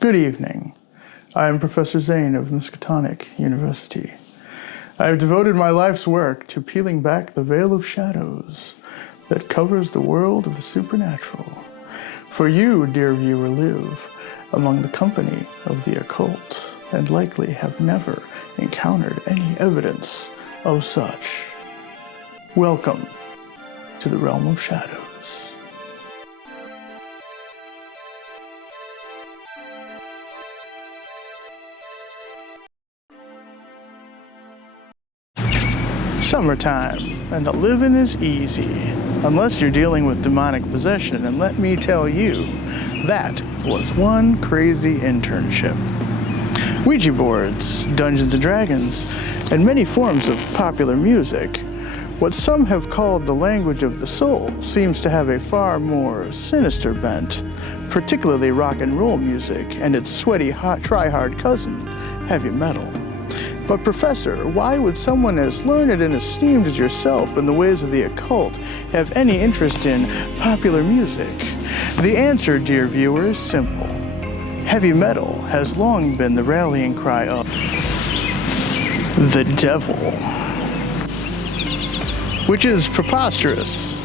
Good evening. I am Professor Zane of Satanic University. I have devoted my life's work to peeling back the veil of shadows that covers the world of the supernatural. For you, dear viewer, live among the company of the occult and likely have never encountered any evidence of such. Welcome to the realm of shadows. Summertime, and the living is easy, unless you're dealing with demonic possession, and let me tell you, that was one crazy internship. Ouija boards, Dungeons & Dragons, and many forms of popular music, what some have called the language of the soul, seems to have a far more sinister bent, particularly rock and roll music and its sweaty, try-hard cousin, heavy metal. But Professor, why would someone as learned and esteemed as yourself in the ways of the occult have any interest in popular music? The answer, dear viewer, is simple. Heavy metal has long been the rallying cry of the devil. Which is preposterous.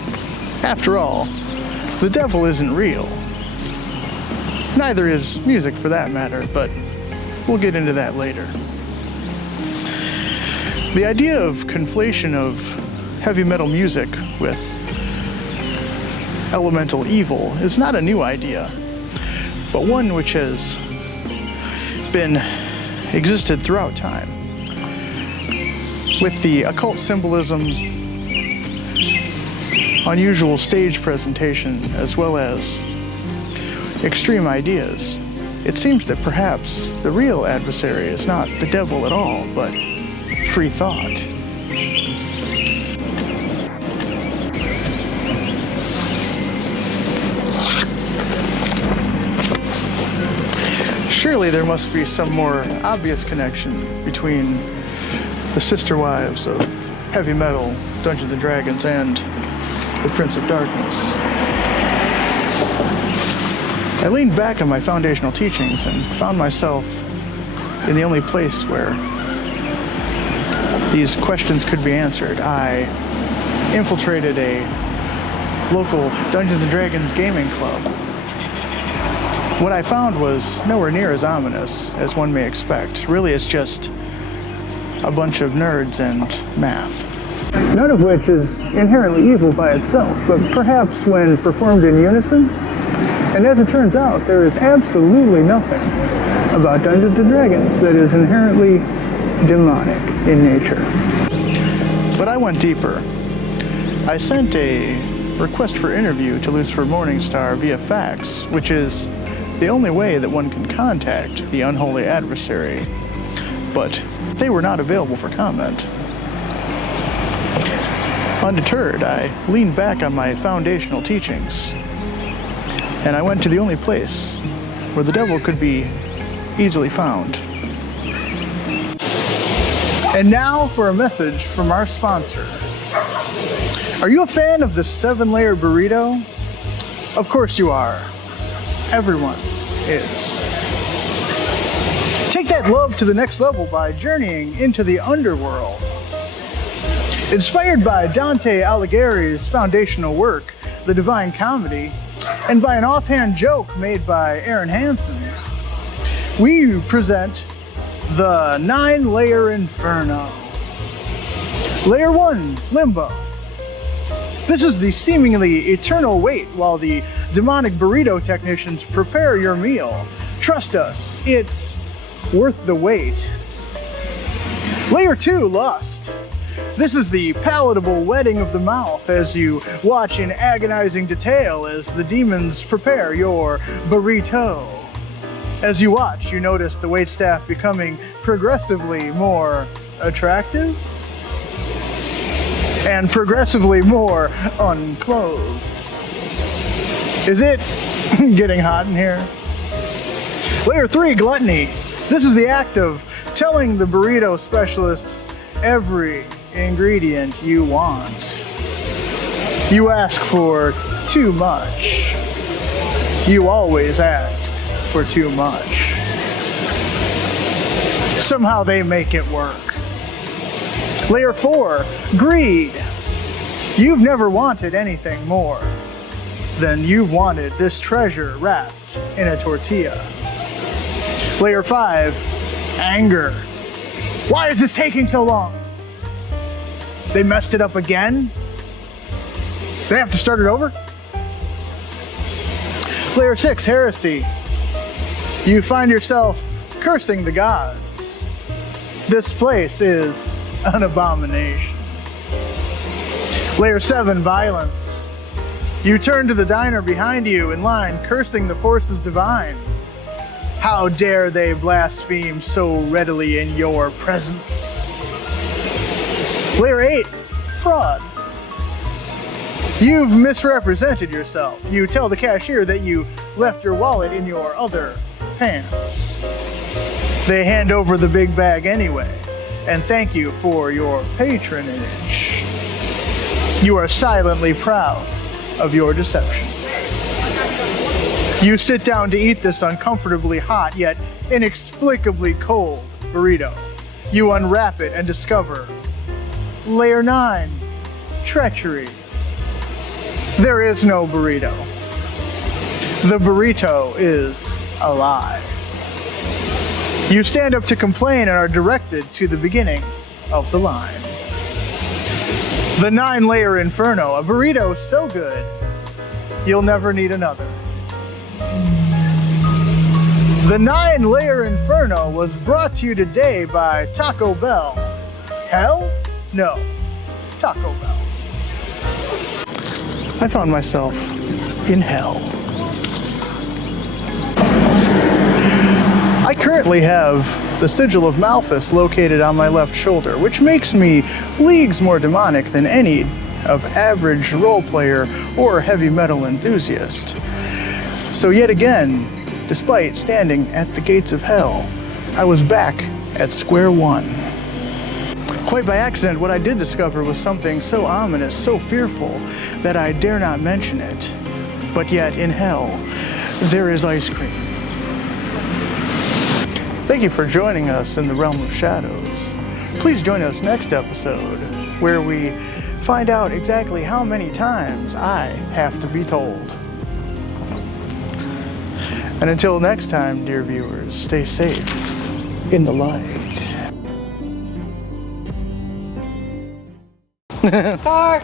After all, the devil isn't real. Neither is music for that matter, but we'll get into that later. The idea of conflation of heavy metal music with elemental evil is not a new idea, but one which has existed throughout time. With the occult symbolism, unusual stage presentation, as well as extreme ideas, it seems that perhaps the real adversary is not the devil at all, but free thought. Surely there must be some more obvious connection between the sister wives of heavy metal, Dungeons & Dragons, and the Prince of Darkness. I leaned back on my foundational teachings and found myself in the only place where these questions could be answered. I infiltrated a local Dungeons & Dragons gaming club. What I found was nowhere near as ominous as one may expect. Really, it's just a bunch of nerds and math. None of which is inherently evil by itself, but perhaps when performed in unison. And as it turns out, there is absolutely nothing about Dungeons & Dragons that is inherently demonic in nature. But I went deeper. I sent a request for interview to Lucifer Morningstar via fax, which is the only way that one can contact the unholy adversary. But they were not available for comment. Undeterred, I leaned back on my foundational teachings, and I went to the only place where the devil could be easily found. And now for a message from our sponsor. Are you a fan of the 7-layer burrito? Of course you are. Everyone is. Take that love to the next level by journeying into the underworld. Inspired by Dante Alighieri's foundational work, The Divine Comedy, and by an offhand joke made by Aaron Hansen, we present the 9-layer inferno. Layer 1, limbo. This is the seemingly eternal wait while the demonic burrito technicians prepare your meal. Trust us, it's worth the wait. Layer 2, lust. This is the palatable wetting of the mouth as you watch in agonizing detail as the demons prepare your burrito. As you watch, you notice the waitstaff becoming progressively more attractive and progressively more unclothed. Is it getting hot in here? Layer 3, gluttony. This is the act of telling the burrito specialists every ingredient you want. You ask for too much. You always ask for too much. Somehow they make it work. Layer 4, greed. You've never wanted anything more than you've wanted this treasure wrapped in a tortilla. Layer 5, anger. Why is this taking so long? They messed it up again? They have to start it over? Layer 6, heresy. You find yourself cursing the gods. This place is an abomination. Layer 7, violence. You turn to the diner behind you in line, cursing the forces divine. How dare they blaspheme so readily in your presence? Layer 8, fraud. You've misrepresented yourself. You tell the cashier that you left your wallet in your other pants. They hand over the big bag anyway, and thank you for your patronage. You are silently proud of your deception. You sit down to eat this uncomfortably hot yet inexplicably cold burrito. You unwrap it and discover Layer 9, treachery. There is no burrito. The burrito is a lie. You stand up to complain and are directed to the beginning of the line. The 9-layer inferno, a burrito so good, you'll never need another. The 9-layer inferno was brought to you today by Taco Bell. Hell? No, Taco Bell. I found myself in hell. I currently have the sigil of Malphus located on my left shoulder, which makes me leagues more demonic than any of average role player or heavy metal enthusiast. So yet again, despite standing at the gates of hell, I was back at square one. Quite by accident, what I did discover was something so ominous, so fearful, that I dare not mention it. But yet, in hell, there is ice cream. Thank you for joining us in the realm of shadows. Please join us next episode, where we find out exactly how many times I have to be told. And until next time, dear viewers, stay safe in the light. Car.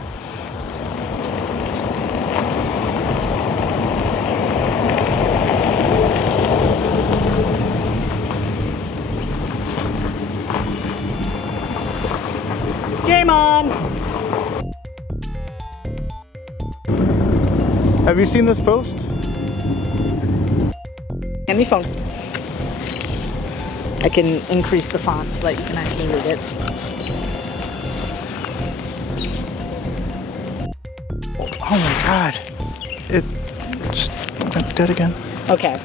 Game on. Have you seen this post? Hand me phone. I can increase the font so that you can actually read it. Oh my god. It just went dead again. Okay.